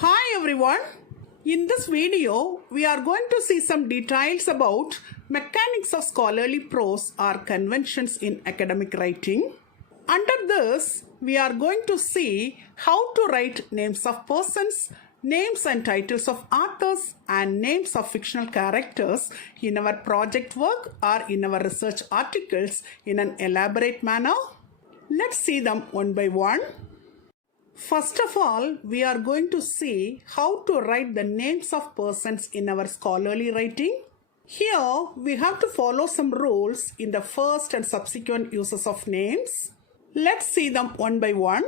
Hi everyone. In this video, we are going to see some details about mechanics of scholarly prose or conventions in academic writing. Under this, we are going to see how to write names of persons, names and titles of authors, and names of fictional characters in our project work or in our research articles in an elaborate manner. Let's see them one by one. First of all, we are going to see how to write the names of persons in our scholarly writing. Here, we have to follow some rules in the first and subsequent uses of names. Let's see them one by one.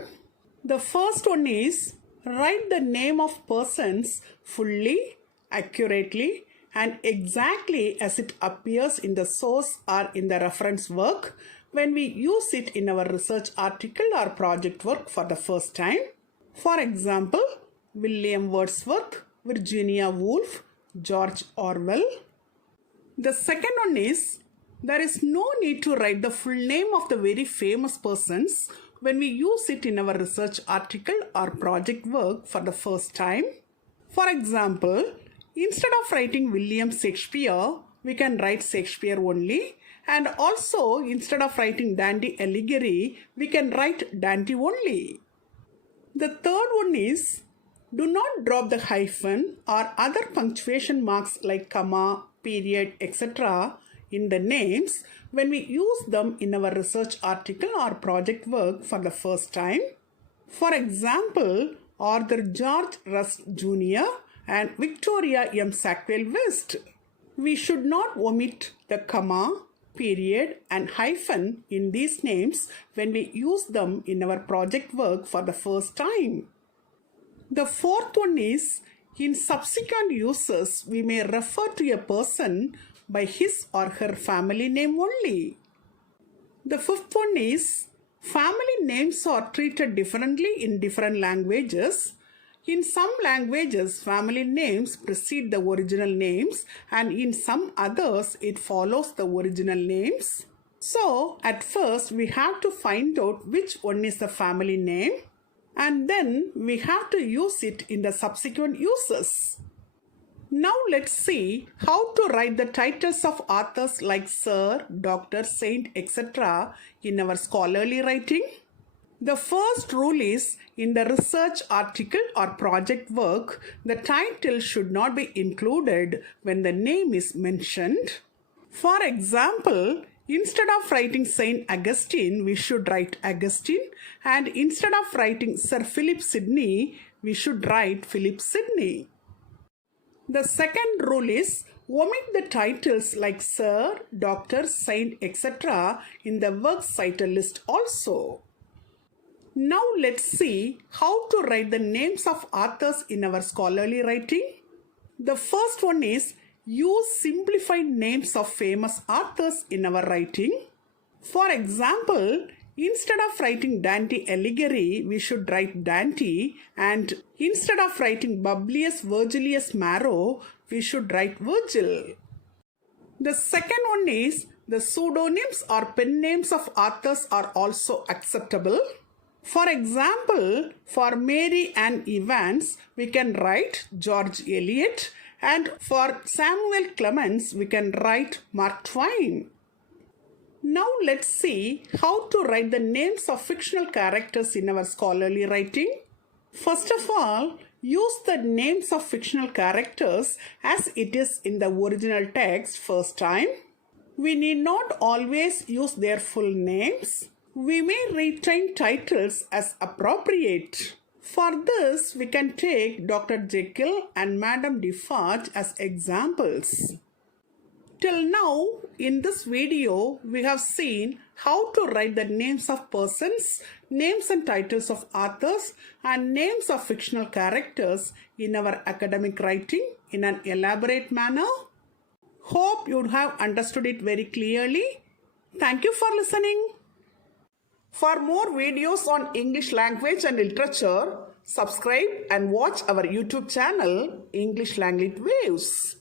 The first one is write the name of persons fully, accurately, and exactly as it appears in the source or in the reference work when we use it in our research article or project work for the first time. For example, William Wordsworth, Virginia Woolf, George Orwell. The second one is, there is no need to write the full name of the very famous persons when we use it in our research article or project work for the first time. For example, instead of writing William Shakespeare, we can write Shakespeare only. And also, instead of writing Dante Alighieri, we can write Dante only. The third one is, do not drop the hyphen or other punctuation marks like comma, period, etc. in the names when we use them in our research article or project work for the first time. For example, Arthur George Rust Jr. and Victoria M. Sackville West. We should not omit the comma, period, and hyphen in these names when we use them in our project work for the first time. The fourth one is, in subsequent uses, we may refer to a person by his or her family name only. The fifth one is, family names are treated differently in different languages. In some languages, family names precede the original names, and in some others, it follows the original names. So, at first, we have to find out which one is the family name, and then we have to use it in the subsequent uses. Now, let's see how to write the titles of authors like Sir, Doctor, Saint, etc. in our scholarly writing. The first rule is, in the research article or project work, the title should not be included when the name is mentioned. For example, instead of writing Saint Augustine, we should write Augustine, and instead of writing Sir Philip Sidney, we should write Philip Sidney. The second rule is, omit the titles like Sir, Doctor, Saint, etc. in the works title list also. Now let's see how to write the names of authors in our scholarly writing. The first one is, use simplified names of famous authors in our writing. For example, instead of writing Dante Alighieri, we should write Dante, and instead of writing Publius Virgilius Maro, we should write Virgil. The second one is, the pseudonyms or pen names of authors are also acceptable. For example, for Mary Ann Evans, we can write George Eliot, and for Samuel Clemens, we can write Mark Twain. Now let's see how to write the names of fictional characters in our scholarly writing. First of all, use the names of fictional characters as it is in the original text first time. We need not always use their full names. We may retain titles as appropriate. For this, we can take Dr. Jekyll and Madame Defarge as examples. Till now, in this video, we have seen how to write the names of persons, names and titles of authors, and names of fictional characters in our academic writing in an elaborate manner. Hope you have understood it very clearly. Thank you for listening. For more videos on English language and literature, subscribe and watch our YouTube channel, English Language Waves.